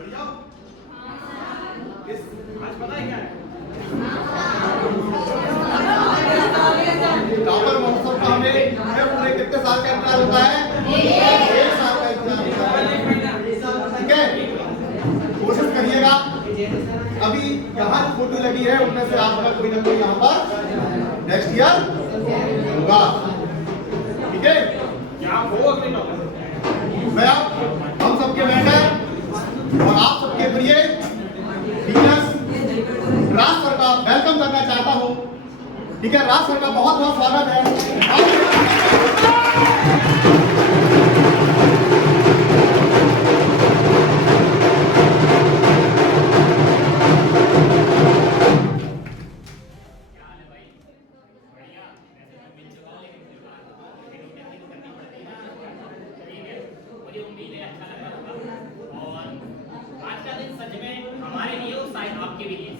बढ़िया किस आज पता है क्या है? टॉपर महोत्सव का हमें पूरे कितने साल का इंतजार होता है? 1 साल का इंतजार होता है। ठीक है, कोशिश करिएगा। अभी यहाँ फोटो लगी है उनमें से आपका कोई ना कोई यहाँ पर नेक्स्ट ईयर होगा। ठीक है, क्या हो अगले टॉपर मैं आप हम सबके मेंटर और आप सबके प्रिय टीचर्स राज सर का वेलकम करना चाहता हूँ। ठीक है, राज सर का बहुत बहुत स्वागत है।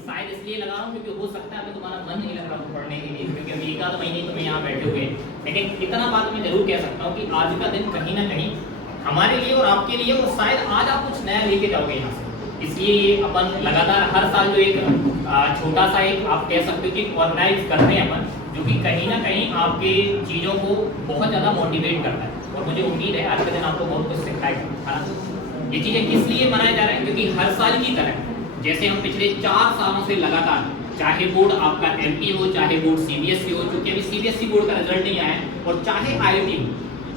शायद इसलिए लगा रहा हूँ क्योंकि हो सकता है अभी तुम्हारा मन नहीं लग रहा पढ़ने के लिए, क्योंकि अभी 1 आध महीने तुम्हें यहाँ बैठे हुए। लेकिन इतना बात मैं जरूर कह सकता हूँ कि आज का दिन कहीं ना कहीं हमारे लिए और आपके लिए, और शायद आज आप कुछ नया लेके जाओगे यहाँ से। इसलिए अपन लगातार हर साल जो एक छोटा सा एक आप कह सकते हो कि ऑर्गेनाइज करते हैं अपन, जो कि कहीं ना कहीं आपके चीज़ों को बहुत ज़्यादा मोटिवेट करता है। और मुझे उम्मीद है आज का दिन आपको बहुत कुछ सिखाएगा। ये चीज़ें किस लिए मनाए जा रहे हैं? क्योंकि हर साल की तरह जैसे हम पिछले 4 सालों से लगातार, चाहे बोर्ड आपका एमपी हो, चाहे बोर्ड सीबीएसई हो, क्योंकि अभी सीबीएसई बोर्ड का रिजल्ट नहीं आया है, और चाहे आईआईटी हो,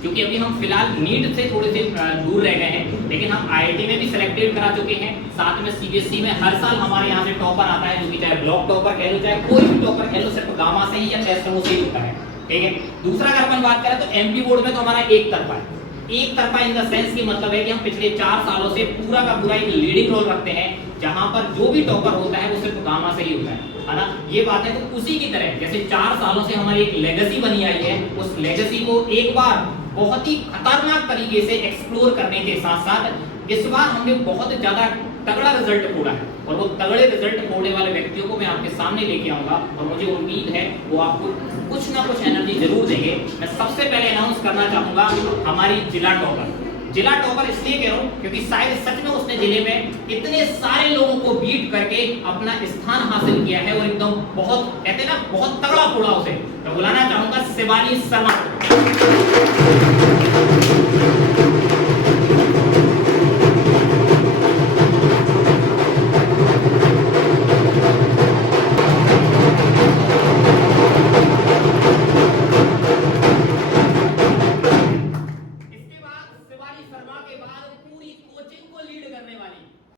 क्योंकि अभी हम फिलहाल नीट से थोड़े से दूर रह गए हैं, लेकिन हम आईआईटी में भी सिलेक्टेड करा चुके हैं। साथ में सीबीएसई में हर साल हमारे यहाँ से टॉपर आता है, जो कि चाहे ब्लॉक टॉपर कह लो, चाहे कोई भी टॉपर कह लो, सिर्फ गामा से ही या टेस्ट से ही होता है। ठीक है, दूसरा अगर अपन बात करें तो एमपी बोर्ड में तो हमारा एक तरफा है। एक तरफा इन द सेंस की मतलब है कि हम पिछले 4 सालों से पूरा का पूरा एक लीडिंग रोल रखते हैं, जहां पर जो भी टॉपर होता है वो सिर्फ गामा से ही होता है ना। ये बात है, तो उसी की तरह जैसे 4 सालों से हमारी एक लेगेसी बनी आई है, उस लेगेसी को एक बार बहुत ही खतरनाक तरीके से एक्सप्लोर करने के साथ साथ इस बार हमने बहुत ज्यादा तगड़ा रिजल्ट खोला है, और वो तगड़े रिजल्ट खोलने वाले व्यक्तियों को मैं आपके सामने लेके आऊंगा, और मुझे उम्मीद है वो आपको कुछ ना कुछ एनर्जी जरूर देंगे। मैं सबसे पहले अनाउंस करना चाहूंगा हमारी जिला टॉपर। जिला टॉपर इसलिए कह रहा हूं क्योंकि शायद सच में उसने जिले में इतने सारे लोगों को बीट करके अपना स्थान हासिल किया है, और एकदम बहुत कहते हैं ना बहुत तगड़ा फोड़ा उसे। मैं बुलाना चाहूंगा शिवानी शर्मा।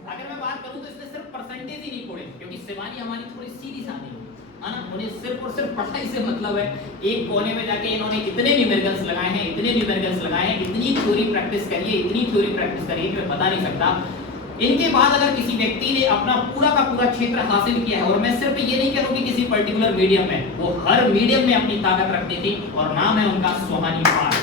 अगर मैं बात करूं तो इसने सिर्फ परसेंटेज ही नहीं फोड़े, क्योंकि शिवानी हमारी थोड़ी सीधी सादी है ना, उन्हें सिर्फ और सिर्फ पढ़ाई से मतलब है। एक कोने में जाके इन्होंने इतने न्यूमेरिकल्स लगाए हैं, इतने न्यूमेरिकल्स लगाए हैं, इतनी थ्योरी प्रैक्टिस करी है, इतनी थ्योरी प्रैक्टिस करी है कि मैं बता नहीं सकता। इनके बाद अगर किसी व्यक्ति ने अपना पूरा का पूरा क्षेत्र हासिल किया है, और मैं सिर्फ ये नहीं कह रहा हूं कि किसी पर्टिकुलर मीडियम में, वो हर मीडियम में अपनी ताकत रखती थी, और नाम है उनका सुहानी पाल।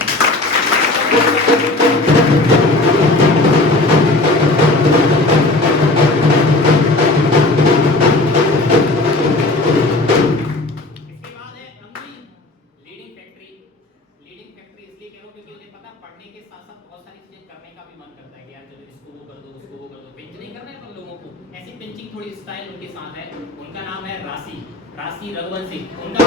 थोड़ी स्टाइल उनके साथ है। उनका नाम है राशि रघुवंशी। उनका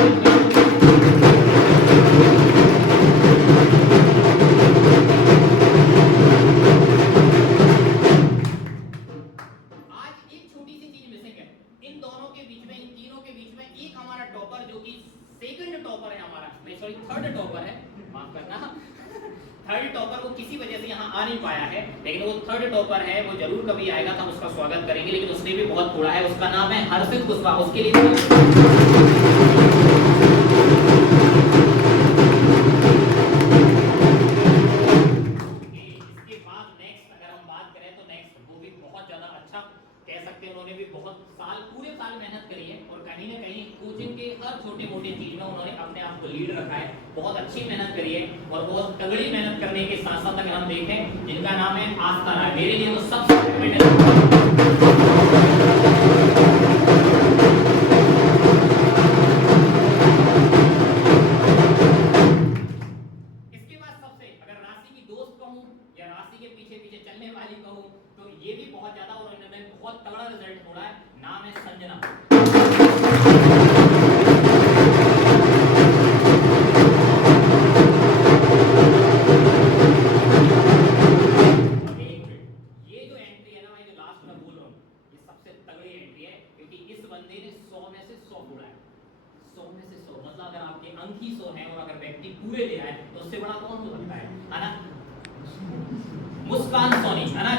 आज एक छोटी सी चीज मिसिंग है इन दोनों के बीच में, इन तीनों के बीच में। एक हमारा टॉपर जो कि सेकंड टॉपर है हमारा, नहीं सॉरी थर्ड टॉपर है, माफ करना, थर्ड टॉपर वो किसी वजह से यहाँ आ नहीं पाया है, लेकिन वो थर्ड टॉपर है, वो जरूर कभी आएगा तो हम उसका स्वागत करेंगे। लेकिन उसने भी बहुत थोड़ा है, उसका नाम है हर्षित कुशवाहा। उसके लिए इसके बाद नेक्स्ट अगर हम बात करें तो नेक्स्ट वो भी बहुत ज्यादा अच्छा कह सकते हैं। उन्होंने भी बहुत पूरे साल मेहनत करी है, और कहीं ना कहीं कोचिंग के हर छोटे मोटे चीज में उन्होंने अपने आप को लीड रखा है, बहुत अच्छी मेहनत करी है, और बहुत तगड़ी मेहनत करने के साथ साथ अगर हम देखें, जिनका नाम है आस्था राय। मेरे लिए वो सबसे इसके बाद सबसे अगर राशि की दोस्त कहूं या राशि के पीछे पीछे चलने वाली कहूं, तो ये भी बहुत ज्यादा, और इन्होंने बहुत तगड़ा रिजल्ट छोड़ा है। नाम है संजना। ये जो एंट्री है ना भाई, जो लास्ट में बोल रहा हूँ, ये सबसे तगड़ी एंट्री है, क्योंकि इस बंदे ने 100 में से 100 बोला है। 100 में से 100 मतलब अगर आपके अंक ही 100 है और अगर व्यक्ति पूरे ले आए तो उससे बड़ा कौन हो सकता है ना? मुस्कान सोनी, है ना?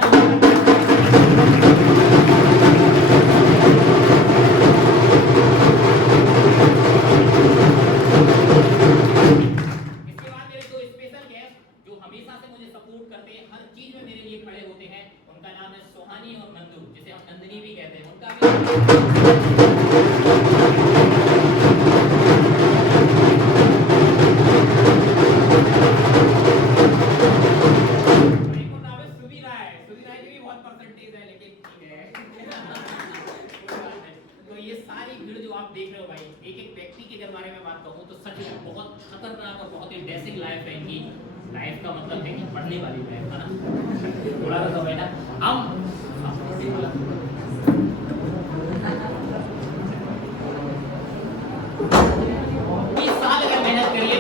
इसके बाद मेरे दो स्पेशल गेस्ट जो हमेशा से मुझे सपोर्ट करते हैं, हर चीज में मेरे लिए खड़े होते हैं, उनका नाम है सोहानी और नंदू, जिसे हम नंदिनी भी कहते हैं। उनका भी तो ये सारी भीड़ जो आप देख रहे हो भाई, एक एक व्यक्ति के अगर बारे में बात कहूँ तो सच में बहुत खतरनाक और बहुत ही डेसिंग लाइफ है इनकी। लाइफ का मतलब है कि पढ़ने वाली लाइफ, है ना? थोड़ा सा समय ना हम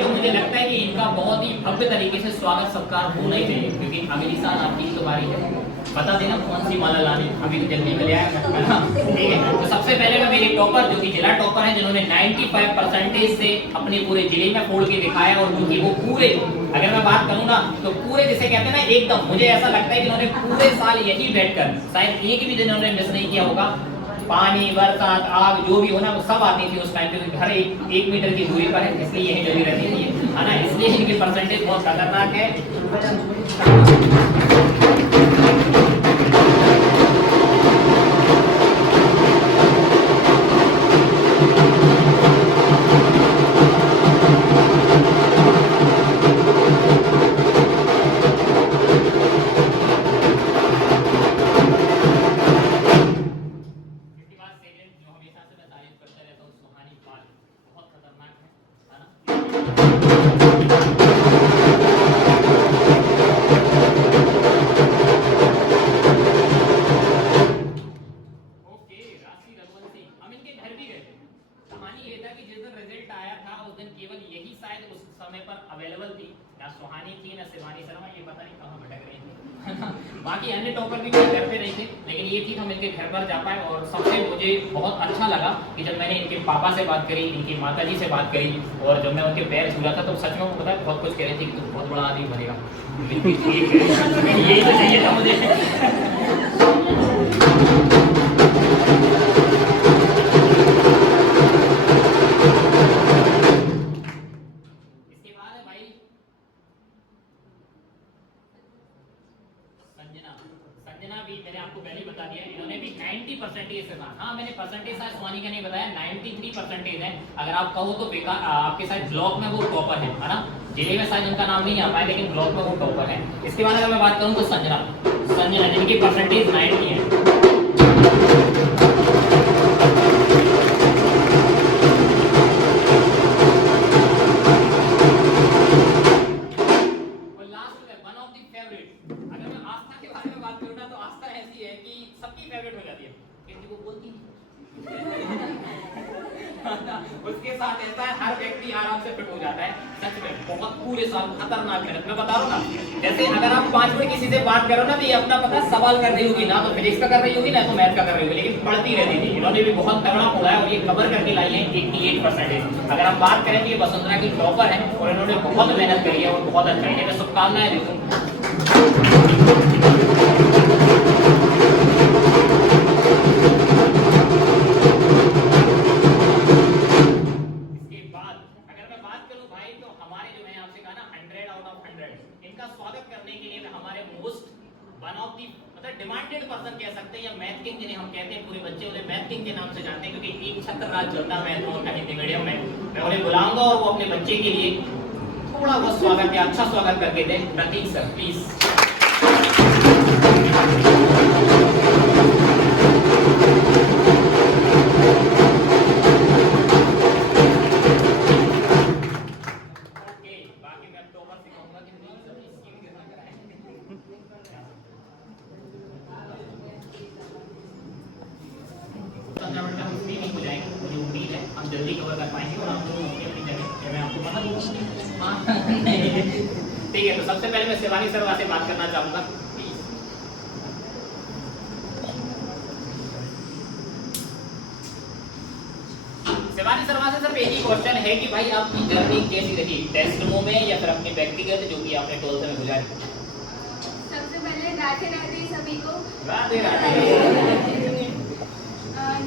मुझे लगता है कि इनका बहुत ही भव्य तरीके से स्वागत सत्कार होना ही चाहिए, क्योंकि अगली साल आपकी तो बारी है। बता देना कौन सी माला लानी, अभी तो जल्दी मिल आया, ठीक है? तो सबसे पहले मैं मेरी टॉपर, जो कि जिला टॉपर है, जिन्होंने 95% से अपने पूरे जिले में फोड़ के दिखाया, और उनकी वो पूरे, अगर मैं बात करूँ ना तो पूरे जिसे कहते हैं ना एकदम, मुझे ऐसा लगता है कि उन्होंने पूरे साल यही बैठकर, शायद एक भी दिन उन्होंने मिस नहीं किया होगा। पानी, बरसात, आग जो भी हो ना, वो सब आती थी उस टाइम पे। घर 1 मीटर की दूरी पर है, इसलिए यही जगह रहती थी, है ना? इसलिए इनकी परसेंटेज बहुत खतरनाक है। बाकी अन्य टॉपर भी घर पे नहीं थे, लेकिन ये थी हम इनके घर पर जा पाए। और सबसे मुझे बहुत अच्छा लगा कि जब मैंने इनके पापा से बात करी, इनकी माताजी से बात करी, और जब मैं उनके पैर छूला था, तो सच में वो पता है बहुत कुछ कह रहे थे कि तू बहुत बड़ा आदमी बनेगा। यही तो चाहिए था मुझे। संजना भी मैंने आपको पहले बता दिया, इन्होंने भी 90% से था। हाँ, मैंने परसेंटेज शायद सोनी का नहीं बताया, 93% है। अगर आप कहो तो बेकार, आपके साथ ब्लॉक में वो टॉपर है ना? जिले में शायद उनका नाम नहीं आ पाया, लेकिन ब्लॉक में वो टॉपर है। इसके बाद अगर मैं बात करूँ तो संजना जिनकी परसेंटेज 90 है। उसके साथ ऐसा है, हर व्यक्ति आराम से फिट हो जाता है। सच में बहुत पूरे साल खतरनाक मेहनत, मैं बता रहा हूँ ना। जैसे अगर आप 5 मिनट किसी से बात करो ना, तो ये अपना पता सवाल कर रही होगी, ना तो फिजिक्स का कर रही होगी, ना तो मैथ का कर रही होगी, लेकिन पढ़ती रहती थी। इन्होंने भी बहुत तगड़ा पढ़ा है और ये कवर करके लाई है 88%। अगर हम बात करें तो ये वसुंधरा की टॉपर है और इन्होंने बहुत मेहनत करी है और बहुत अच्छा है। मैं शुभकामनाएं देता हूँ। डिमांडेड पर्सन कह सकते हैं, या मैथ किंग जिन्हें हम कहते हैं, पूरे बच्चे उन्हें मैथ किंग के नाम से जानते हैं, क्योंकि एक छत्र राज चलता है मैथ और हिंदी मीडियम में। मैं उन्हें बुलाऊंगा और वो अपने बच्चे के लिए थोड़ा बहुत स्वागत या अच्छा स्वागत करके दें। प्रतीक सर प्लीज। 15 मिनट में हम फ्री नहीं हो जाएंगे, मुझे उम्मीद है हम जल्दी कवर कर पाएंगे और आप लोग अपनी अपनी जगह मैं आपको बता दूंगा। हाँ ठीक है, तो सबसे पहले मैं शिवानी शर्मा से बात करना चाहूंगा। शिवानी शर्मा से सिर्फ एक ही क्वेश्चन है कि भाई आपकी जर्नी कैसी रही, टेस्टमो में या फिर अपनी व्यक्तिगत जो कि आपने 12th में गुजारी? सबसे पहले राधे राधे सभी को। राधे राधे।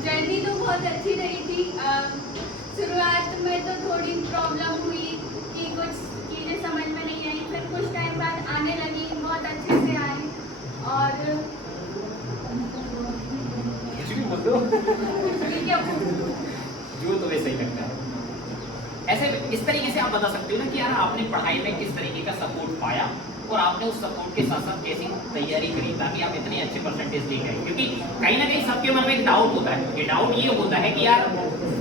जर्नी तो बहुत अच्छी रही थी। शुरुआत में तो थोड़ी प्रॉब्लम हुई कि कुछ चीज़ें समझ में नहीं आई, फिर कुछ टाइम बाद आने लगी, बहुत अच्छे से आई। और जो तो वैसे ही लगता है। ऐसे इस तरीके से आप बता सकते हो ना कि यार आपने पढ़ाई में किस तरीके का सपोर्ट पाया और आपने उस सपोर्ट के साथ साथ कैसी तैयारी करी ताकि आप इतने अच्छे परसेंटेज लेके आए। क्योंकि कहीं ना कहीं सबके मन में एक डाउट होता है, ये डाउट ये होता है कि यार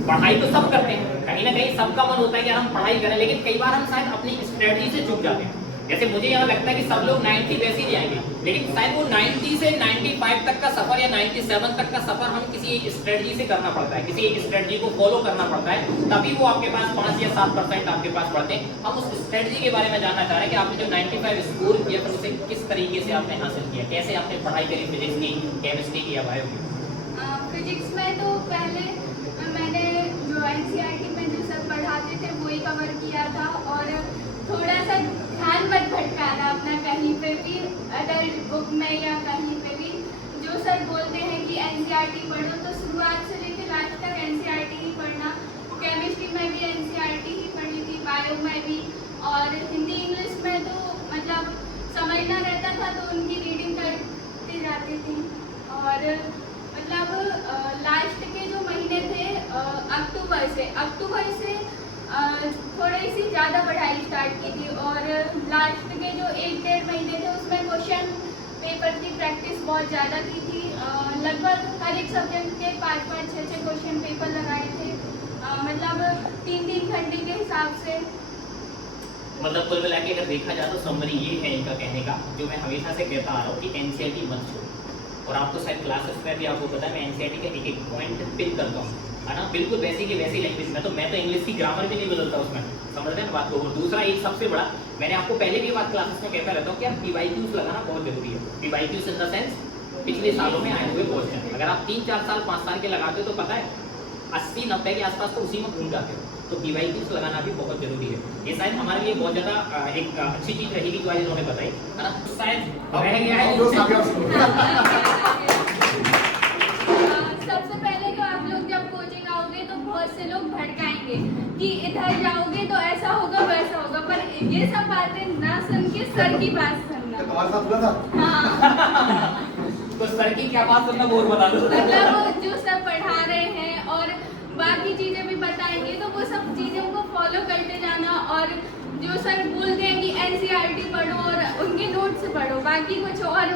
पढ़ाई तो सब करते हैं, कहीं ना कहीं सबका मन होता है कि यार हम पढ़ाई करें, लेकिन कई बार हम शायद अपनी स्ट्रेटजी से चूक जाते हैं। जैसे मुझे यहाँ लगता है कि सब लोग 90 वैसे ही आएंगे, लेकिन शायद वो 90 से 95 तक का सफर या 97 तक का सफर हम किसी एक स्ट्रेटजी से करना पड़ता है, किसी एक स्ट्रेटजी को फॉलो करना पड़ता है, तभी वो आपके पास 5 या 7% आपके पास पड़ते हैं। हम उस स्ट्रेटजी के बारे में जानना चाह रहे हैं कि आपने जो 95 स्कोर किया तो उसे किस तरीके से आपने हासिल किया, कैसे आपने पढ़ाई करी फिजिक्स की, केमिस्ट्री की या बायो की? फिजिक्स में तो पहले मैंने जो एनसीईआरटी में जो सब पढ़ाते थे वही कवर किया था, और थोड़ा सा ध्यान मत भटकाना अपना कहीं पे भी, अदर बुक में या कहीं पे भी। जो सर बोलते हैं कि एनसीईआरटी पढ़ो तो शुरुआत से लेकर लास्ट तक एनसीईआरटी ही पढ़ना। केमिस्ट्री में भी एनसीईआरटी ही पढ़ी थी, बायो में भी, और हिंदी इंग्लिश में तो मतलब समझना रहता था तो उनकी रीडिंग करती जाती थी। और मतलब लास्ट के जो महीने थे अक्टूबर से थोड़ी सी ज़्यादा पढ़ाई स्टार्ट की थी, और लास्ट के जो 1-1.5 महीने थे उसमें क्वेश्चन पेपर की प्रैक्टिस बहुत ज़्यादा की थी। लगभग हर एक सब्जेक्ट के 5-5, 6-6 क्वेश्चन पेपर लगाए थे, मतलब 3-3 घंटे के हिसाब से। मतलब कुल मिला के अगर देखा जाए तो समरी ये है इनका कहने का, जो मैं हमेशा से कहता आ रहा हूँ कि एनसीईआरटी मत छोड़ो। और आपको शायद क्लासेस में भी आपको पता है मैं एनसीईआरटी का एक पॉइंट पिक करता हूँ, है ना, बिल्कुल वैसी की वैसी लैंग्वेज में। तो मैं तो इंग्लिश की ग्रामर भी नहीं बदलता उसमें, समझ रहे हैं बात को। और दूसरा एक सबसे बड़ा, मैंने आपको पहले भी बात क्लासेस में कहता रहता हूँ कि आप पीवाईक्यूज लगाना बहुत जरूरी है। पीवाईक्यूज इन द सेंस पिछले सालों में आए हुए क्वेश्चन, अगर आप 3-4 साल 5 साल के लगाते हो तो पता है 80-90 के आसपास तो उसी में घूम जाते हो। तो पीवाईक्यूज लगाना भी बहुत जरूरी है। ये शायद हमारे लिए बहुत ज़्यादा एक अच्छी चीज़ रहेगी जो आज इन्होंने बताई, है ना। शायद रह गया है सबसे पहले तो आप लोग जब कोचिंग आओगे तो बहुत से लोग भड़काएंगे कि इधर जाओगे तो ऐसा होगा वैसा होगा, पर ये सब बातें ना सुन के सर की बात सुनना। तुम्हारे साथ हुआ था? हाँ। तो सर की क्या बात सुनना वो बता दो। मतलब जो सर पढ़ा रहे हैं और बाकी चीजें भी बताएंगे तो वो सब चीजों को फॉलो करते जाना, और जो सर बोलते हैं कि एनसीईआरटी पढ़ो और उनके नोट्स पढ़ो, बाकी कुछ और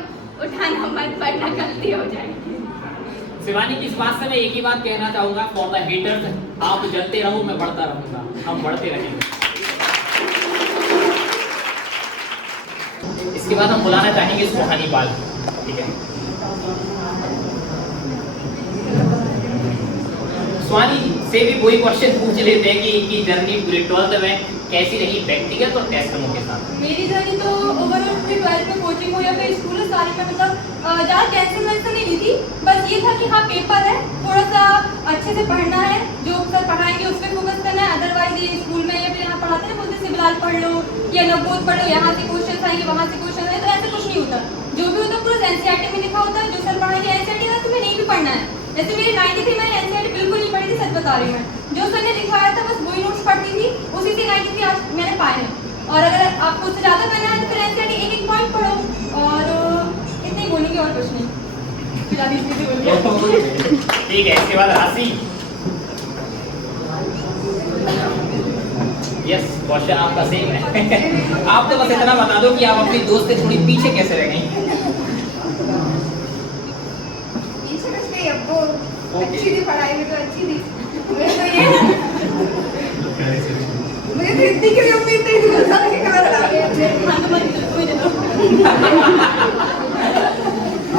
उठाना मत, वरना गलती हो जाएगी। शिवानी की इस बात से मैं एक ही बात कहना चाहूंगा, फॉर द हेटर्स, आप जलते रहो, मैं बढ़ता रहूंगा, हम बढ़ते रहेंगे। इसके बाद हम बुलाना चाहेंगे सुहानी पाल, ठीक है। सुहानी से भी वही क्वेश्चन पूछ लेते हैं कि इनकी जर्नी पूरी 12th में कैसी रही, व्यक्तिगत और टेस्टमो के साथ। मेरी जर्नी तो ओवरऑल पूरी 12th में कोचिंग हो या फिर स्कूल सारे में मतलब ज़्यादा टेंशन वेंशन नहीं ली थी। बस ये था कि हाँ पेपर है, थोड़ा सा अच्छे से पढ़ना है, जो सर पढ़ाएंगे उस पर फोकस करना है। अदरवाइज ये स्कूल में या फिर यहाँ पढ़ाते हैं बोलते सिविलाल पढ़ लो या नवबोध पढ़ लो, यहाँ से क्वेश्चन आएंगे वहाँ से क्वेश्चन आए, तो ऐसा कुछ नहीं होता। जो भी होता है पूरा एनसीईआरटी में लिखा होता है, जो सर पढ़ाएंगे एनसीईआरटी का तुम्हें नहीं भी पढ़ना है। जैसे मेरी 93 मैंने एनसीईआरटी बिल्कुल नहीं पढ़ी थी, सच बता रही हूँ मैं। जो सर ने लिखवाया था बस वही नोट्स पढ़ती थी, उसी से 93 आज मैंने पाए हैं। और अगर आपको उससे ज़्यादा करना है तो फिर एनसीईआरटी एक पॉइंट पढ़ो, और इतने बोलेंगे और कुछ नहीं। ठीक है, इसके बाद राशि। यस, क्वेश्चन आपका सेम है। आप तो बस इतना बता दो कि आप अपनी दोस्त से थोड़ी पीछे कैसे रह गई। अच्छी थी पढ़ाई में, तो अच्छी थी। मुझे तो इतनी की भी उम्मीद नहीं थी, बस सारे के कारण आ गए।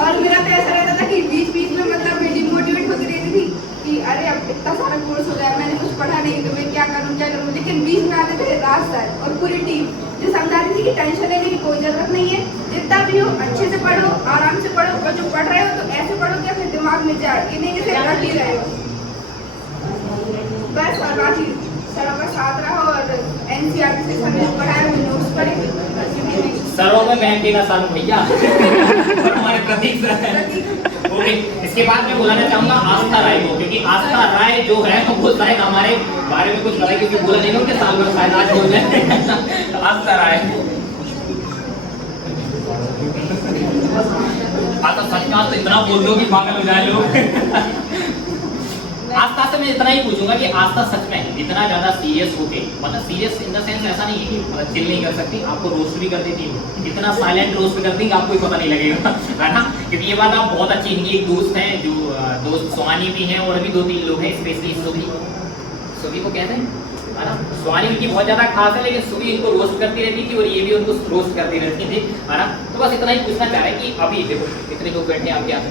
और मेरा तो ऐसा रहता था कि बीच बीच में मतलब मैं डिमोटिवेट होती रहती थी कि समझा करूँ, लेकिन बीच में आते थे राज सर और पूरी टीम जो समझाती थी कि टेंशन लेने की कोई जरूरत नहीं है, जितना भी हो अच्छे से पढ़ो, आराम से पढ़ो, और जो पढ़ रहे हो तो ऐसे पढ़ो कि अपने दिमाग में जाए, ये नहीं कि सिर्फ रट ही रहे हो। बस और बाकी सरों का साथ रहो और एनसीईआरटी से हमें जो पढ़ाया वो नोट्स पढ़े। सरों में मैं अकेला सारू भैया और हमारे प्रतीक सर हैं। ओके, इसके बाद मैं बुलाना चाहूंगा आस्था राय को, क्योंकि आस्था राय जो है वो शायद हमारे बारे में कुछ पता है, क्योंकि बोला नहीं उनके साल भर शायद आज हो जाए। तो आस्था राय आस्था सच का तो इतना बोल दो कि पागल हो जाए लोग। आस्था से मैं इतना ही पूछूंगा कि आस्था सच में इतना ज्यादा सीरियस होके, मतलब सीरियस इन द सेंस ऐसा नहीं है कि मतलब चिल नहीं कर सकती, आपको रोस्ट भी कर देती है, इतना साइलेंट रोस्ट करती है कि आपको ही पता नहीं लगेगा, है ना? क्योंकि ये बात आप बहुत अच्छी, इनकी एक दोस्त हैं जो दोस्त सुहानी भी हैं और भी 2-3 लोग हैं, स्पेशली सुभी को कहते हैं, है ना? सुहानी उनकी बहुत ज्यादा खास है, लेकिन सुभी इनको रोस्ट करती रहती थी और ये भी उनको रोस्ट करती रहती थी, है ना? तो बस इतना ही पूछना चाह रहे हैं कि अभी देखो कितने लोग बैठे हैं आपके यहाँ,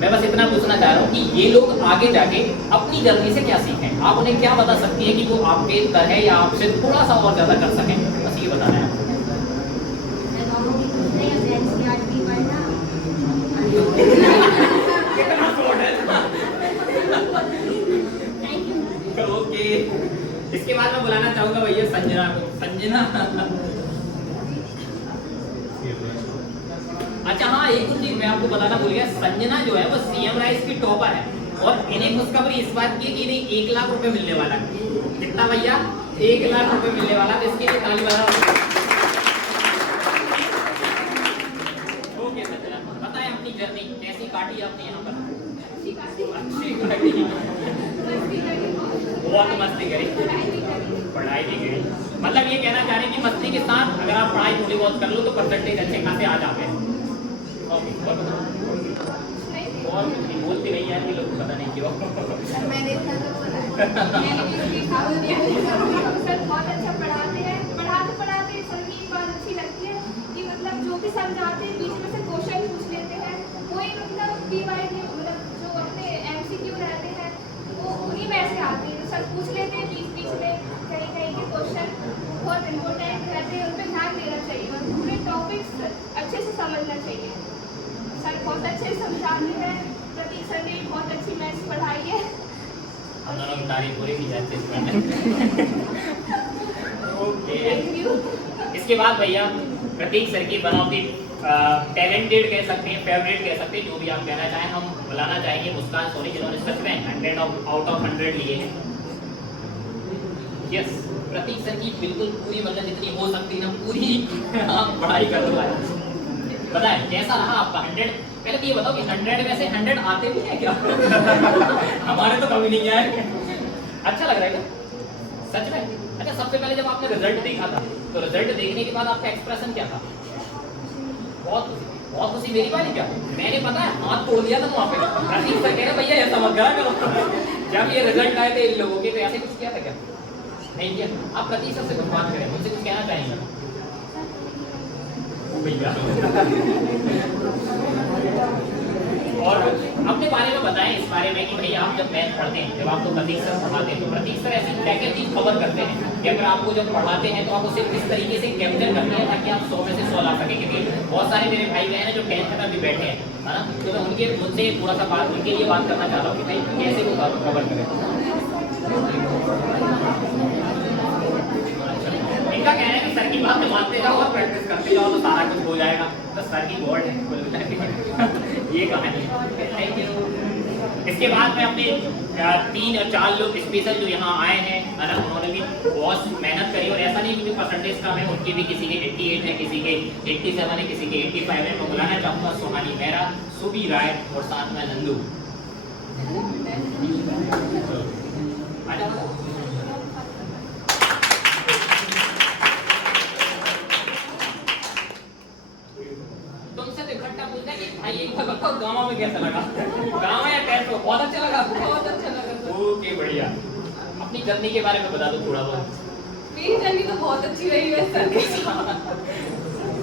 मैं बस इतना पूछना चाह रहा हूँ कि ये लोग आगे जाके अपनी जर्नी से क्या सीखें, आप उन्हें क्या बता सकती हैं कि वो आपके तरह या आपसे थोड़ा सा और ज्यादा कर सकें, बस ये बताना है। ओके, इसके बाद मैं बुलाना चाहूंगा भैया संजना को। संजना अच्छा हाँ, एक चीज मैं आपको बताना भूल गया, संजना जो है वो सीएम राइस की टॉपर है और इन्हें खुशखबरी इस बात की कि इन्हें 1 लाख रुपए मिलने वाला है। कितना भैया? 1 लाख रुपए मिलने वाला है, इसके लिए ताली बजाओ। ओके संजना, बताएं अपनी जर्नी कैसी काटी आपने यहाँ पर? अच्छी काटी, बहुत मस्ती करी, पढ़ाई भी करी, मतलब ये कहना चाह रहे हैं कि मस्ती के साथ अगर आप पढ़ाई थोड़ी बहुत कर लो तो परसेंटेज अच्छे खासे आ जाते हैं। ओके, और बोलती नहीं है, लोग पता नहीं क्यों। मैंने सर बहुत अच्छा पढ़ाते हैं, पढ़ाते सर की एक बात अच्छी लगती है कि मतलब जो भी समझाते हैं बीच में से क्वेश्चन पूछ लेते हैं, कोई मतलब पीवाई मतलब जो अपने एमसीक्यू रहते हैं वो उन्हीं में से आते हैं, सर पूछ लेते हैं बीच में कहीं कहीं के क्वेश्चन बहुत इम्पोर्टेंट रहते हैं, उन पर ध्यान देना चाहिए और पूरे टॉपिक्स अच्छे से समझना चाहिए। सर बहुत अच्छे समझाते हैं, प्रतीक सर ने बहुत अच्छी मैथ्स पढ़ाई है और तारीफ पूरी की जाती है। ओके, इसके बाद भैया प्रतीक सर की वन ऑफ दी टैलेंटेड कह सकते हैं, फेवरेट कह सकते हैं, जो भी आप कहना चाहें, हम बुलाना चाहेंगे मुस्कान सोनी, जिन्होंने सच में 100 आउट ऑफ 100 लिए हैं। यस, प्रतीक सर की बिल्कुल पूरी मतलब जितनी हो सकती है ना पूरी आप पढ़ाई कर लो। बताएं कैसा रहा आपका 100? पहले तो ये बताओ कि 100 में से 100 आते भी हैं क्या? हमारे तो कभी नहीं आए। अच्छा लग रहा है क्या सच में? अच्छा, सबसे पहले जब आपने रिजल्ट देखा था तो रिजल्ट देखने के बाद आपका एक्सप्रेशन क्या था? बहुत खुशी मेरी वाली क्या? मैंने पता है हाथ तोड़ दिया था वहाँ पे। प्रतीक सर कह रहे भैया ऐसा मत करा करो। जब ये रिजल्ट आए थे इन लोगों के तो ऐसे कुछ किया था क्या? नहीं किया। आप प्रतीक सर से कुछ बात करें, मुझसे कुछ कहना चाहेंगे भैया? और अपने बारे में बताएं इस बारे में कि भैया आप जब मैथ पढ़ते हैं, जब आपको प्रतीक सर पढ़ाते हैं तो प्रतीक सर ऐसी क्या क्या चीज कवर करते हैं कि अगर आपको जब पढ़ाते हैं तो आप उसे किस तरीके से कैप्चर करते हैं ताकि आप 100 में से 100 ला सकें? क्योंकि बहुत सारे मेरे भाई बहन हैं जो 10th में भी बैठे हैं, है ना? तो मैं उनके मुझसे थोड़ा सा बात उनके लिए बात करना चाहता हूँ कि भाई कैसे वो कवर करें। इनका कहना है कि सर की बात में मानते जाओ और प्रैक्टिस करते जाओ तो सारा कुछ हो जाएगा। तो सर की गॉड है ये कहानी है। Thank you. इसके बाद में अपने 3 और 4 लोग स्पेशल जो यहाँ आए हैं, है ना, उन्होंने भी बहुत मेहनत करी और ऐसा नहीं कि परसेंटेज कम है, उनकी भी किसी के 88 है, किसी के 87 है, किसी के 85 है। मैं बुलाना चाहूँगा सुहानी मेहरा, सुबी राय और साथ में नंदू। तुमसे तो इकट्ठा पूछना कि भाई एक बार बताओ गाँव में कैसा लगा? गाँव या टेस्ट में? बहुत अच्छा लगा। बहुत अच्छा लगा। ओके बढ़िया। अपनी जर्नी के बारे में बता दो थोड़ा बहुत। मेरी जर्नी तो बहुत अच्छी रही है सर के साथ।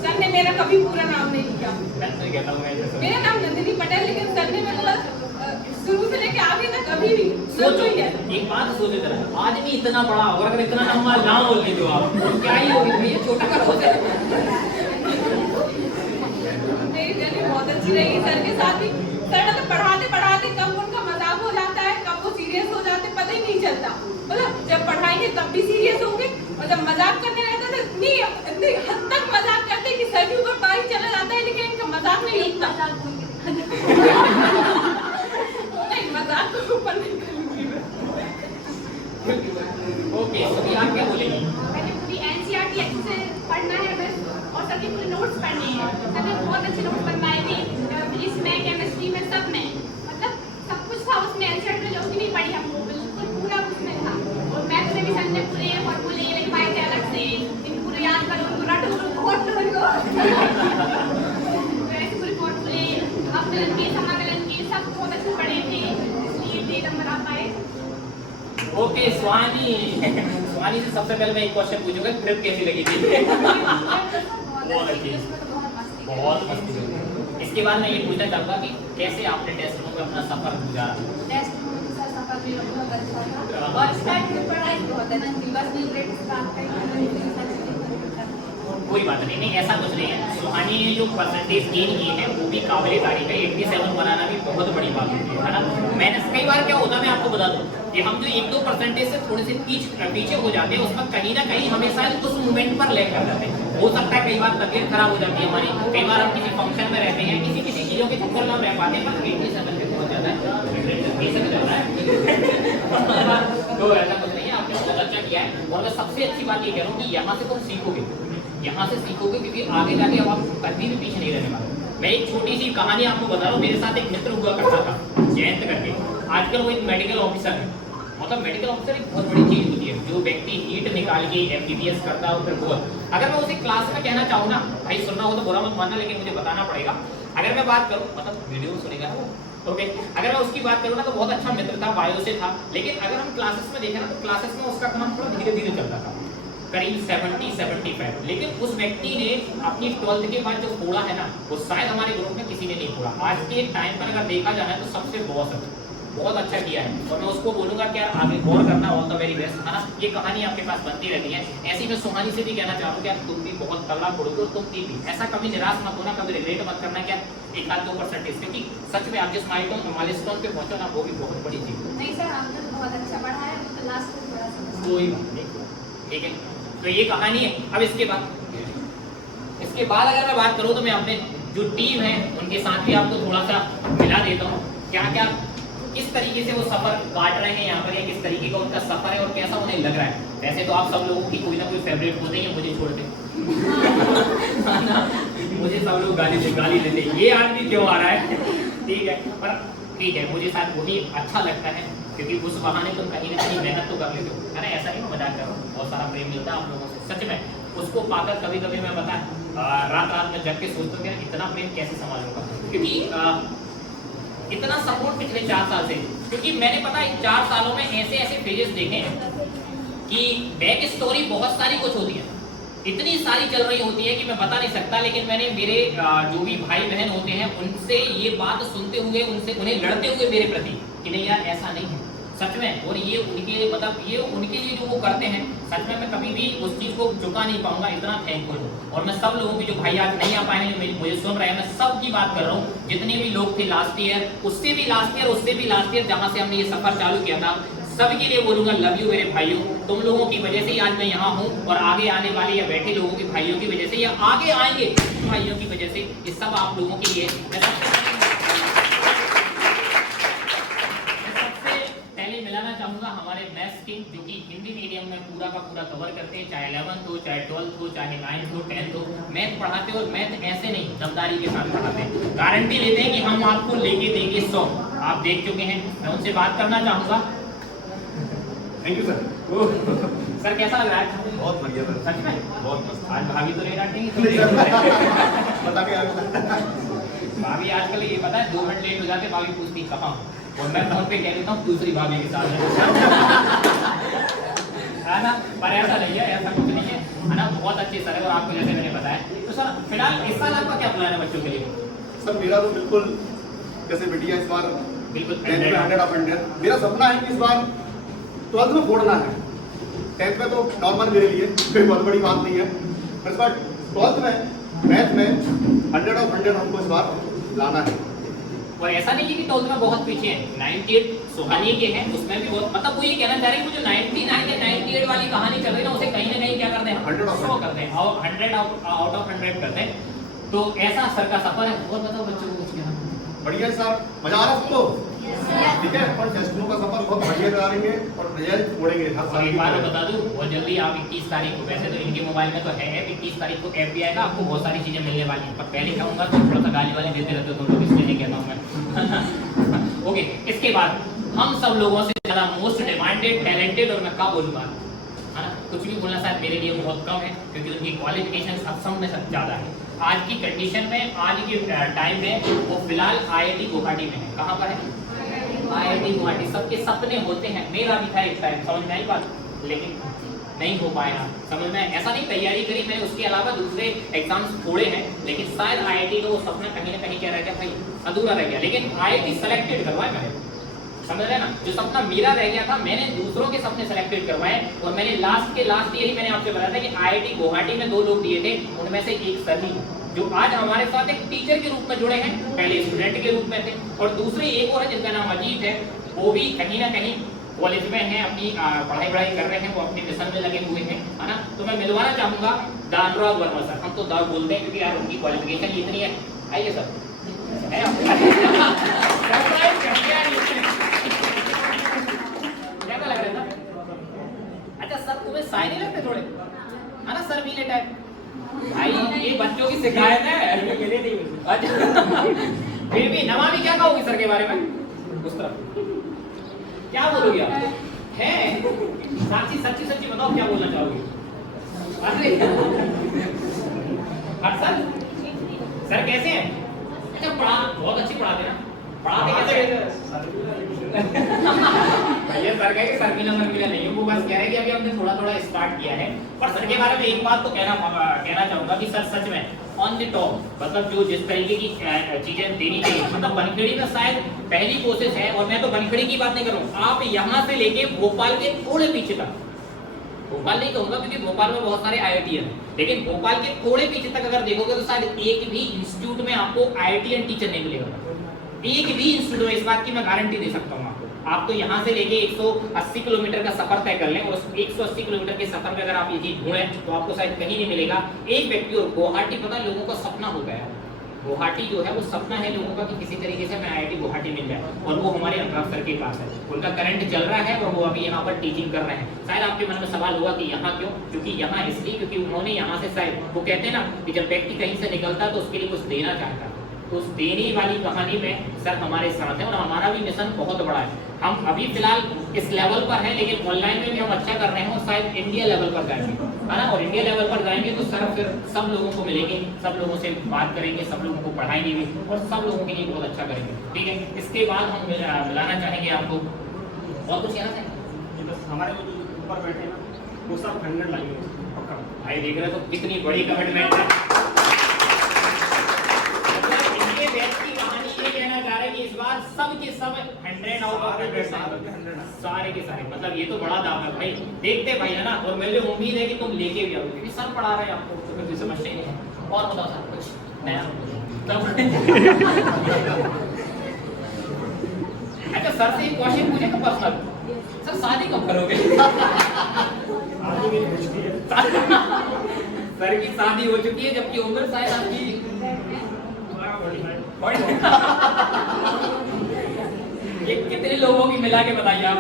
सर ने मेरा कभी पूरा नाम नहीं लिया। मैं तो कहता हूँ मेरा नाम नंदिनी पटेल, लेकिन सर ने मतलब शुरू से लेके आगे तक कभी भी सोचो, एक बात सोचो जरा, आदमी इतना बड़ा होगा, अगर इतना लंबा ना बोल तो आप तो क्या ही होगी भैया, छोटा कर हो जाए। मेरी जर्नी बहुत अच्छी रही सर के साथ ही। सर मतलब पढ़ाते पढ़ाते कब उनका मजाक हो जाता है, कब वो सीरियस हो जाते, पता ही नहीं चलता। मतलब जब पढ़ाएंगे तब भी सीरियस होंगे, और जब मजाक करने रहते तो इतनी हद तक मजाक करते कि सर के ऊपर पानी चला जाता है, लेकिन इनका मजाक नहीं लगता। नहीं, मजाक को ऊपर नहीं करूंगी मैं। ओके, तो आप क्या बोलेंगी? मैंने पूरी एनसीईआरटी अच्छे से पढ़ना है बस, और सबके पूरे नोट्स पढ़ने हैं। मैंने बहुत अच्छे नोट्स बनवाए थे फिजिक्स में, केमिस्ट्री में, सब में। मतलब सब कुछ था उसमें, एनसीईआरटी में जो भी नहीं पढ़ी हमको बिल्कुल पूरा उसमें था। और मैथ में भी सर ने पूरे फॉर्मूले लिखवाए थे अलग से, इनको पूरे याद करो, उनको रटो, उनको कोट करो। ऐसे पूरे फॉर्मूले, अवकलन के, समाकलन के सब बहुत अच्छे पढ़े थे, इसलिए इतने नंबर आ पाए। ओके स्वानी, स्वानी से सबसे पहले मैं एक क्वेश्चन पूछूंगा, ट्रिप कैसी लगी थी? बहुत अच्छी, बहुत मस्ती। इसके बाद मैं ये पूछना चाहूंगा कि कैसे आपने टेस्ट रूम में अपना सफर गुजारा? टेस्ट का सफर भी बहुत अच्छा था, और स्टार्ट में पढ़ाई बहुत अच्छी थी, बस नहीं ग्रेड स्टार्ट करी। कोई बात नहीं, नहीं ऐसा कुछ नहीं है। सुहानी ने जो परसेंटेज गेन किए हैं वो भी काबिल तारीफ है। 87 बनाना भी बहुत बड़ी बात होती है ना। मैंने कई बार क्या होता है, मैं आपको बता दूं कि हम जो 1-2 परसेंटेज से थोड़े से पीछे हो जाते हैं, उसमें कहीं ना कहीं हमेशा उस मूवमेंट पर लैग कर जाते हैं। हो सकता है कई बार तबीयत खराब हो जाती है हमारी, कई बार हम किसी फंक्शन में रहते हैं, किसी चीजों के चक्कर में हम रह पाते हैं, पर 87 पे पहुंच जाता है। तो ऐसा कुछ नहीं है, आपने बहुत अच्छा किया है। और मैं सबसे अच्छी बात ये कह रहा हूँ कि यहाँ से तुम सीखोगे, यहाँ से सीखोगे, क्योंकि आगे जाके अब आप कभी भी पीछे नहीं रहने वाले। मैं एक छोटी सी कहानी आपको बता रहा हूँ। मेरे साथ एक मित्र हुआ करता था, जयंत करके। आजकल वो एक मेडिकल ऑफिसर है। मतलब मेडिकल ऑफिसर एक बहुत बड़ी चीज होती है। जो व्यक्ति नीट निकाल के MBBS करता है, फिर बहुत, अगर मैं उसे क्लास में कहना चाहूँ ना, भाई सुनना हो तो बुरा मत मानना, लेकिन मुझे बताना पड़ेगा। अगर मैं बात करूँ, मतलब वीडियो सुनेगा ना, ओके, अगर मैं उसकी बात करूँ ना, तो बहुत अच्छा मित्र था, बायो से था। लेकिन अगर हम क्लासेस में देखें ना, तो क्लासेस में उसका काम थोड़ा धीरे धीरे चलता था, करीब 70-75। लेकिन उस व्यक्ति ने अपनी 12th के बाद जो फोड़ा है ना, वो शायद हमारे ग्रुप में किसी ने नहीं फोड़ा। आज के टाइम पर अगर देखा जाए तो सबसे बॉस है, बहुत अच्छा किया है। और मैं उसको बोलूंगा कि आगे गौर करना, ऑल द वेरी बेस्ट, है ना। ये कहानी आपके पास बनती रहती है। ऐसी मैं सुहानी से भी कहना चाहूँ कि तुम भी बहुत तगड़ा पढ़ोगे, और तुम भी ऐसा कभी निराश मत होना, कभी रिग्रेट मत करना क्या 1-2%, क्योंकि सच में आप जिस माइलस्टोन पे पहुंचो ना, वो भी बहुत बड़ी चीज है। नहीं सर, हमने तो बहुत अच्छा पढ़ा है, वो तो लास्ट में बड़ा समझ। कोई बात नहीं, ठीक है। तो ये कहानी है। अब इसके बाद अगर मैं बात करूँ तो मैं अपने जो टीम है उनके साथ भी आपको थोड़ा सा मिला देता हूँ, क्या क्या किस तरीके से वो सफर काट रहे हैं यहाँ पर, या किस तरीके का उनका सफर है और कैसा उन्हें लग रहा है। वैसे तो आप सब लोगों की कोई ना कोई फेवरेट होते ही है, मुझे छोड़ के मुझे सब लोग गाली देते, ये आदमी क्यों आ रहा है, ठीक है। पर ठीक है, मुझे साथ वही अच्छा लगता है, क्योंकि उस बहाने तुम कहीं ना कहीं मेहनत तो कर लेते हो, है ना। ऐसा नहीं मजाक कर रहा हूँ, बहुत सारा प्रेम मिलता है आप लोगों से, सच में। उसको पाकर कभी कभी मैं रात में जग के सोचता हूँ कि इतना प्रेम कैसे संभालूंगा, क्योंकि इतना सपोर्ट पिछले 4 साल से, क्योंकि मैंने पता है 4 सालों में ऐसे फेजेस देखे हैं कि बैक स्टोरी बहुत सारी कुछ होती है, इतनी सारी चल रही होती है कि मैं बता नहीं सकता। लेकिन मैंने मेरे जो भी भाई बहन होते हैं उनसे ये बात सुनते हुए, उन्हें लड़ते हुए मेरे प्रति कि नहीं यार ऐसा नहीं है, सच में। और ये उनके मतलब ये उनके लिए जो वो करते हैं, सच में मैं कभी भी उस चीज़ को चुका नहीं पाऊंगा, इतना थैंकफुल हूँ। और मैं सब लोगों की, जो भाई आज नहीं आ पाए हैं, जो मुझे सुन रहे हैं, मैं सब की बात कर रहा हूँ। जितने भी लोग थे लास्ट ईयर, उससे भी लास्ट ईयर जहाँ से हमने ये सफर चालू किया था, सबके लिए बोलूंगा लव यू मेरे भाइयों। तुम लोगों की वजह से ही आज मैं यहाँ हूँ, और आगे आने वाले या बैठे लोगों के भाइयों की वजह से, या आगे आएंगे भाइयों की वजह से, ये सब आप लोगों के लिए। मैं सबसे पहले मिलाना चाहूंगा हमारे मैथ्स किंग, जो कि हिंदी मीडियम में पूरा का पूरा कवर करते हैं, चाहे 11th हो, चाहे 12th हो, चाहे 9th हो, 10th हो, मैथ पढ़ाते हैं। और मैथ ऐसे नहीं, दमदारी के साथ पढ़ाते हैं, गारंटी लेते हैं कि हम आपको लेके देंगे 100। आप देख चुके हैं, मैं उनसे बात करना चाहूंगा। Thank you sir. सर कैसा लग रहा है? बहुत बढ़िया सर, सच में बहुत मस्त। आज भाभी तो नहीं डांटेंगी? बता के यार भाभी आजकल ये पता है 2 मिनट लेट हो जाते, भाभी पूछती कहाँ, और मैं फोन पे कह देता हूँ दूसरी भाभी के साथ है ना। पर ऐसा नहीं है, ऐसा कुछ नहीं है ना। बहुत अच्छे सर है, और आपको जैसे मैंने बताया। तो सर फिलहाल इस साल आपका क्या प्लान है बच्चों के लिए? सर मेरा तो बिल्कुल, जैसे बिटिया इस बार बिल्कुल 10th में 100 ऑफ 100। मेरा सपना है कि इस बार 12th में फोड़ना है। 10th में तो नॉर्मल मेरे लिए कोई बहुत बड़ी बात नहीं है, पर इस बार 12th में मैथ में 100 ऑफ 100 हमको इस बार लाना है। और ऐसा नहीं है कि 12th में बहुत पीछे हैं, 98 सुहानी के हैं, उसमें भी बहुत, मतलब वो ये कहना चाह रहे हैं कि जो 99 या 98 वाली कहानी चल रही है ना, उसे कहीं ना कहीं क्या करते हैं, 100 करते हैं और 100 आउट ऑफ 100 करते हैं। तो ऐसा सर का सफर है। और बताओ बच्चों को कुछ कहना? बढ़िया है सर, मजा आ रहा है सबको? ठीक है, पर टेस्टों का सफर बहुत बढ़िया करा रहे हैं और रिजल्ट छोड़ेंगे हर और साल एक की बात तरह। बता दूं, बहुत जल्दी आप 21 तारीख को, वैसे तो इनके मोबाइल में तो है 21 तारीख को ऐप भी आएगा, आपको बहुत सारी चीजें मिलने वाली हैं, पर पहले कहूंगा तो थोड़ा सा गाली वाली देते रहते हो तुम लोग, इसलिए नहीं कहता हूं मैं। ओके, इसके बाद हम सब लोगों से ज्यादा मोस्ट डिमांडेड, टैलेंटेड, और मैं क्या बोलूंगा, है ना, कुछ भी बोलना शायद मेरे लिए बहुत कम है, क्योंकि उनकी क्वालिफिकेशन असम में ज्यादा है। आज की कंडीशन में, आज के टाइम में वो फिलहाल IIT गुवाहाटी में है। कहाँ पर है? IIT गुवाहाटी। सबके सपने होते हैं, मेरा भी था एक टाइम, समझ में आई बात, लेकिन नहीं हो पाया। समझ में, ऐसा नहीं तैयारी करी मैंने, उसके अलावा दूसरे एग्जाम्स थोड़े हैं, लेकिन शायद IIT का वो सपना कहीं ना कहीं क्या रह गया भाई, अधूरा रह गया। लेकिन IIT सेलेक्टेड करवाया मैंने, समझ रहे ना, जो सपना मेरा रह गया था मैंने दूसरों के सपने सेलेक्टेड करवाए। और मैंने लास्ट ईयर ही मैंने आपसे बताया था कि IIT गुवाहाटी में 2 लोग दिए थे, उनमें से एक सर ही जो आज हमारे साथ एक टीचर के रूप में जुड़े हैं, पहले स्टूडेंट के रूप में थे, और दूसरे एक और है जिनका नाम अजीत है, वो भी कहीं ना कहीं कॉलेज में हैं, अपनी पढ़ाई कर रहे हैं, वो अपने मिशन में लगे हुए हैं, है ना। तो मैं मिलवाना चाहूंगा दानराव वर्मा सर, हम तो दाव बोलते हैं क्योंकि यार उनकी क्वालिफिकेशन इतनी है। आइए सर, है कैसा लग रहा था? अच्छा सर, तुम्हें साई नहीं लगते थोड़े, है ना, सर भी लेटा है भाई, ये बच्चों की शिकायत है। फिर भी नवा भी क्या कहोगी सर के बारे में? उस तरफ क्या बोलोगे आप? है साची, सच्ची सच्ची बताओ, क्या बोलना चाहोगे? अरे सर कैसे हैं? अच्छा, पढ़ा बहुत अच्छी पढ़ाते ना, पढ़ाते कैसे? भैया सर कहे सर भी नंबर मिला नहीं, वो बस कह रहे हैं कि अभी हमने थोड़ा थोड़ा स्टार्ट किया है। पर सर के बारे में एक बात तो कहना चाहूंगा कि सर सच में ऑन द टॉप, मतलब जो जिस तरीके की चीजें देनी चाहिए, मतलब बनखड़ी में शायद पहली कोशिश है। और मैं तो बनखड़ी की बात नहीं कर रहा हूँ, आप यहाँ से लेके भोपाल के थोड़े पीछे तक, भोपाल नहीं कहूंगा क्योंकि भोपाल में बहुत सारे IIT है, लेकिन भोपाल के थोड़े पीछे तक अगर देखोगे तो शायद एक भी इंस्टीट्यूट में आपको IITian टीचर नहीं मिलेगा, एक भी इंस्टीट्यूट में, इस बात की मैं गारंटी दे सकता हूँ आपको। आप तो यहाँ से लेके 180 किलोमीटर का सफर तय कर लें, और उस 180 किलोमीटर के सफर में अगर आप ये चीज ढूंढें तो आपको शायद कहीं नहीं मिलेगा। एक व्यक्ति, और गुवाहाटी पता लोगों का सपना हो गया है, गुवाहाटी जो है वो सपना है लोगों का कि किसी तरीके से मैं IIT गुवाहाटी मिल जाए, और वो हमारे अनुराग सर के पास है, उनका करंट चल रहा है और वो अभी यहाँ पर टीचिंग कर रहे हैं। शायद आपके मन में सवाल होगा कि यहाँ क्यों? क्योंकि यहाँ इसलिए क्योंकि उन्होंने यहाँ से, शायद वो कहते हैं ना कि जब व्यक्ति कहीं से निकलता है तो उसके लिए कुछ देना चाहता है, तो उस देने वाली कहानी में सर हमारे साथ हैं, और हमारा भी मिशन बहुत बड़ा है। हम अभी फिलहाल इस लेवल पर हैं, लेकिन ऑनलाइन में भी हम अच्छा कर रहे हैं, और शायद इंडिया लेवल पर जाएंगे, है ना। और इंडिया लेवल पर जाएंगे तो सर फिर सब लोगों को मिलेंगे, सब लोगों से बात करेंगे, सब लोगों को पढ़ाएंगे भी, और सब लोगों के लिए बहुत अच्छा करेंगे, ठीक है। इसके बाद हम मिलाना चाहेंगे आपको, और कुछ कहना चाहेंगे? बस हमारे जो ऊपर बैठे हैं ना, वो सब 100 लाएंगे पक्का। भाई देख रहे हो तो कितनी बड़ी कमिटमेंट है। इनके बैच की कहानी ये कहना चाह रहे हैं कि इस बार सब के सब 100 आउट ऑफ 100 सारे के सारे, मतलब ये तो बड़ा दाम है भाई, देखते भाई, है ना। और मुझे उम्मीद है कि तुम लेके भी आओगे, क्योंकि सर पढ़ा रहे हैं आपको, तो फिर समझते ही नहीं। और बताओ सर कुछ नया? अच्छा सर से एक क्वेश्चन पूछे तो पर्सनल, सर शादी कब करोगे? आगे मेरी बचती है। सर की शादी हो चुकी है, जबकि उम्र शायद आपकी ये कितने लोगों की मिला के बताइए आप?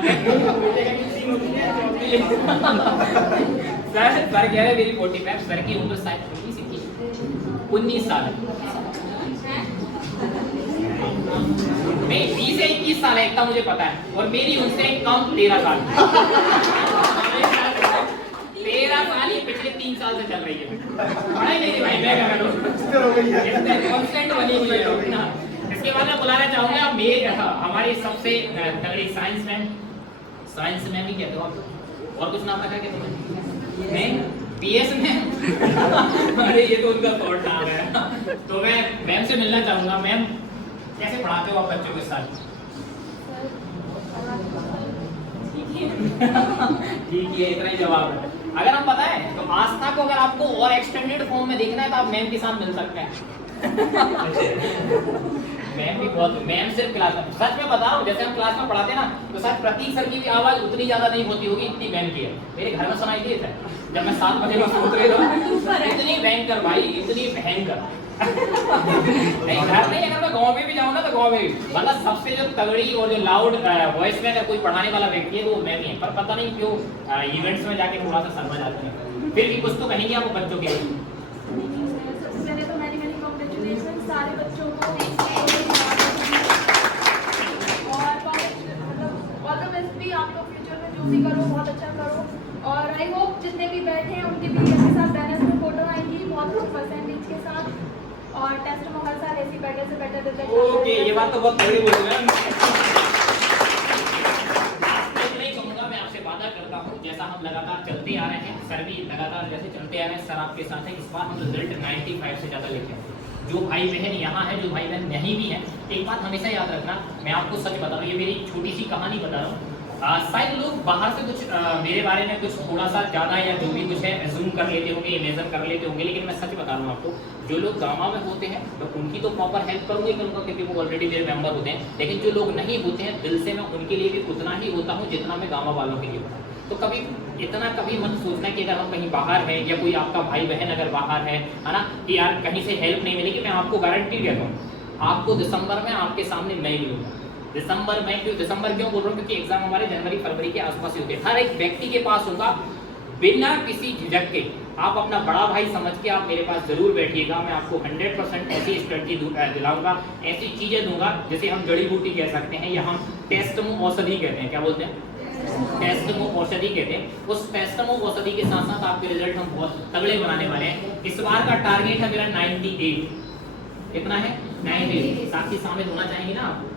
सर कह रहे मेरी 45, सर की उम्र शायद 19 साल है। नहीं 20 से 21 साल है, इतना मुझे पता है, और मेरी उनसे कम 13 साल 13 साल ही पिछले 3 साल से चल रही है। पढ़ाई नहीं भाई, मैं क्या करूं, कांस्टेंट बनी हुई है ना। इसके बाद मैं बुलाना चाहूंगा मेरे हमारी सबसे तगड़ी साइंस मैम ही कहते हो आप, और कुछ नाम रखा क्या तुम्हें? नहीं PS में अरे ये तो उनका शॉर्ट नाम है। तो मैं मैम से मिलना चाहूंगा। मैम कैसे पढ़ाते हो आप बच्चों के साथ? ठीक है, इतना ही जवाब है। अगर हम पता है तो आस्था को अगर आपको और एक्सटेंडेड फॉर्म में देखना है तो आप मैम के साथ मिल सकते हैं। मैम भी बहुत, मैम सिर्फ क्लास में, सच में बता रहा हूँ, जैसे हम क्लास में पढ़ाते हैं ना तो शायद प्रतीक सर की भी आवाज उतनी ज्यादा नहीं होती होगी इतनी मैम की है। मेरे घर में सुनाई दिए थे जब मैं 7 बजे में सोच रही था, इतनी भयंकर भाई, इतनी भयंकर। नहीं घर नहीं, अगर मैं गाँव में भी जाऊँ ना तो गाँव में भी मतलब सबसे जो तगड़ी और जो लाउड वॉइस में अगर कोई पढ़ाने वाला व्यक्ति है तो वो मैं भी है। पर पता नहीं क्यों इवेंट्स में जाके थोड़ा सा शर्मा जाते हैं। फिर भी कुछ तो कहेंगे आप बच्चों के लिए? सबसे पहले तो मैंने कांग्रेचुलेशन सारे बच्चों को और मतलब ऑल द बेस्ट भी। आप लोग फ्यूचर में जो भी करो बहुत अच्छा करो। और आई होप जितने भी बैठे हैं उनके भी के साथ बैनर्स में फोटो आएंगी बहुत अच्छे परसेंटेज के साथ। और टेस्ट में हर साल ऐसी बेटर से बेटर रिजल्ट। ओके, ये बात तो बहुत तगड़ी बोल रहे हैं। नहीं कहूँगा, मैं आपसे वादा करता हूँ जैसा हम लगातार चलते आ रहे हैं, सर भी लगातार जैसे चलते आ रहे हैं, सर आपके साथ है। इस बार हम रिजल्ट 95 से ज़्यादा लेके आए। जो भाई बहन यहाँ है, जो भाई बहन नहीं भी है, एक बात हमेशा याद रखना, मैं आपको सच बता रहा हूँ, ये मेरी छोटी सी कहानी बता रहा हूँ। शायद लोग बाहर से कुछ मेरे बारे में कुछ थोड़ा सा ज़्यादा या जो भी कुछ है एज्यूम कर लेते होंगे, इमेजिन कर लेते होंगे, लेकिन मैं सच बता रहा हूँ आपको, जो लोग गामा में होते हैं तो उनकी तो प्रॉपर हेल्प करूँगी क्योंकि वो ऑलरेडी मेरे मेंबर होते हैं। लेकिन जो लोग नहीं होते हैं, दिल से मैं उनके लिए भी उतना ही होता हूँ जितना मैं गामा वालों के लिए होता हूँ। तो कभी मत सोचना कि अगर हम कहीं बाहर हैं या कोई आपका भाई बहन अगर बाहर है ना, कि यार कहीं से हेल्प नहीं मिलेगी। मैं आपको गारंटी देता हूँ, आपको दिसंबर में आपके सामने मैं मिलूंगा। दिसंबर में दिसंबर क्यों बोल रहा हूँ? क्योंकि एग्जाम हमारे जनवरी फरवरी के आसपास ही होते हैं। हर एक व्यक्ति के पास होगा, बिना किसी झिझक के। आप अपना बड़ा भाई समझ के आप मेरे पास जरूर बैठिएगा। मैं आपको 100% ऐसी स्ट्रेटजी दिलाऊंगा, ऐसी चीजें दूंगा जिसे हम जड़ी बूटी कह सकते हैं या हम टेस्टमो औषधि कहते हैं। क्या बोलते हैं? टेस्टमो औषधि कहते हैं। उस टेस्टमो औषधि के साथ साथ आपके रिजल्ट हम बहुत तगड़े बनाने वाले हैं। इस बार का टारगेट है मेरा 98। कितना है? 98। साथी शामिल होना चाहेंगे ना आप?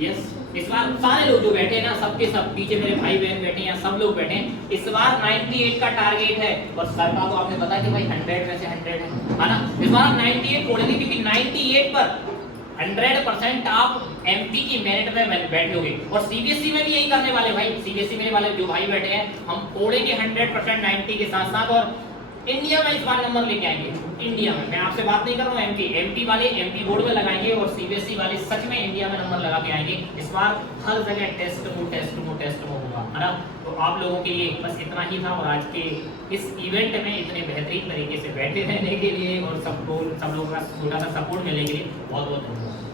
यस, इस बार सारे लोग जो बैठे हैं ना, सबके सब पीछे मेरे भाई बहन बैठे हैं, सब लोग बैठे हैं। इस बार 98 का टारगेट है। और सर का तो आपने बताया कि भाई 100 में से 100 है ना। इस बार 98 तोड़ेंगे क्योंकि 98 पर 100% आप एमपी की मेरिट में बैठोगे। और सीबीएसई में भी यही करने वाले भाई, सीबीएसई में वाले जो भाई बैठे हैं, हम तोड़ेंगे 100% 90 के साथ साथ। और इंडिया में इस बार नंबर लेके आएंगे। इंडिया में, मैं आपसे बात नहीं कर रहा हूँ एमपी वाले एमपी बोर्ड में लगाएंगे और सीबीएसई वाले सच में इंडिया में नंबर लगा के आएंगे। इस बार हर जगह टेस्ट होगा, है ना। तो आप लोगों के लिए बस इतना ही था। और आज के इस इवेंट में इतने बेहतरीन तरीके से बैठे रहने के लिए और सब लोगों का छोटा सा सपोर्ट मिलने के लिए बहुत बहुत धन्यवाद।